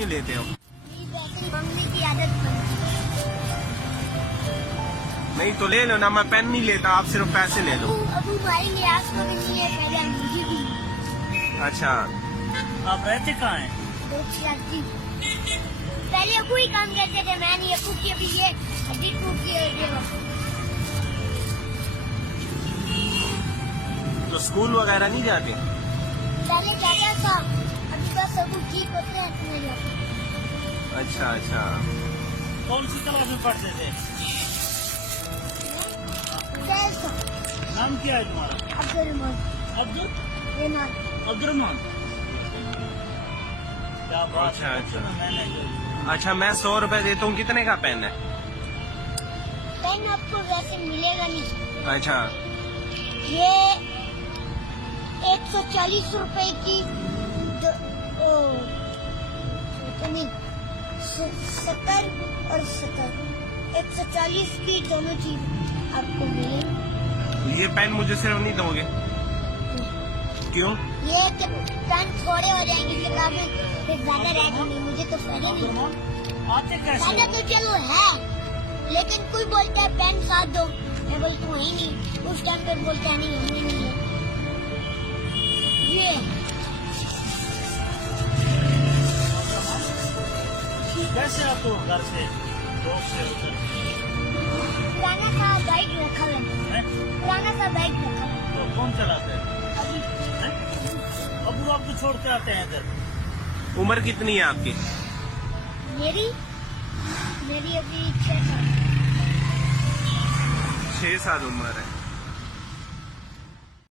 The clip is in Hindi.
नहीं लेते हो? मम्मी की आदत बनती है। नहीं तो ले लो ना, मैं पेन नहीं लेता, आप सिर्फ पैसे ले लो। अबू भाई ने आपको भी नहीं है, पहले मुझे भी। अच्छा, आप रहते कहाँ हैं? पहले अबू ही काम करते थे, मैं नहीं। अबू की अभी ये अभी की तो स्कूल वगैरह नहीं जाते? पहले जाता था, अभी बस अबू ठीक होते हैं तो मैं जाता हूँ। अच्छा अच्छा। कौन सी क्लास में पढ़ते थे? नाम क्या है तुम्हारा? अब्दुलरहमान। अब्दुलरहमान। क्या बात अच्छा, है, अच्छा। मैंने अच्छा, मैं 100 रुपए देता हूँ, कितने का पेन है? पेन आपको वैसे मिलेगा नहीं। अच्छा, ये 140 रुपए की 70 और 70 140 की दोनों चीज आपको मिलेगी। ये पेन मुझे सिर्फ नहीं दोगे? क्यों? ये पेन थोड़े हो जाएंगे, किताबें फिर ज्यादा रह जाएंगी। मुझे तो पहले नहीं आते कैसे पहले हो? तो चलो है, लेकिन कोई बोलता है पेन साथ दो, मैं बोलती हूँ ही नहीं। उस टाइम पे बोलता है नहीं, हमें नहीं है। ये कैसे आप तो घर से दोस्त से उधर पुराना सा बाइक रखा हुआ है, हैं? पुराना सा बाइक रखा हुआ है। तो कौन चलाते हैं? अभी हैं? अबू आपको छोड़ते आते हैं इधर। उम्र कितनी है आपकी? मेरी मेरी अभी 6 साल। 6 साल उम्र है।